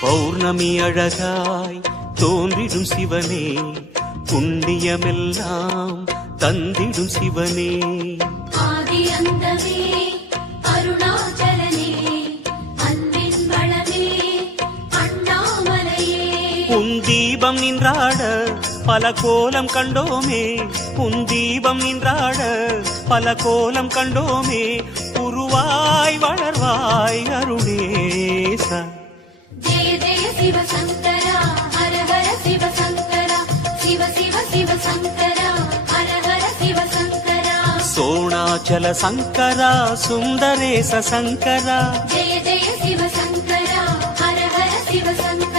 பௌர்ணமி அழகாய் தோன்றிடும் சிவனே, புண்ணியமெல்லாம் தந்திடும் சிவனே. ஆதி அந்தமே அருணாச்சலனே, அன்பின் வளமே அண்ணாமலையே. உன் தீபம் நின்றாட பல கோலம் கண்டோமே, உன் தீபம் நின்றாட பல கோலம் கண்டோமே. உருவாய் வளர்வாய் அருணேசா. ஜெய ஜெய சிவ சங்கரா, ஹர ஹர சிவ சங்கரா, சிவ சிவ சிவ சங்கரா, ஹர ஹர சிவ சங்கரா. சோணாச்சல சங்கரா, சுந்தரேச சங்கரா. ஜெய ஜெய சிவ சங்கரா, ஹர ஹர சிவ சங்கரா.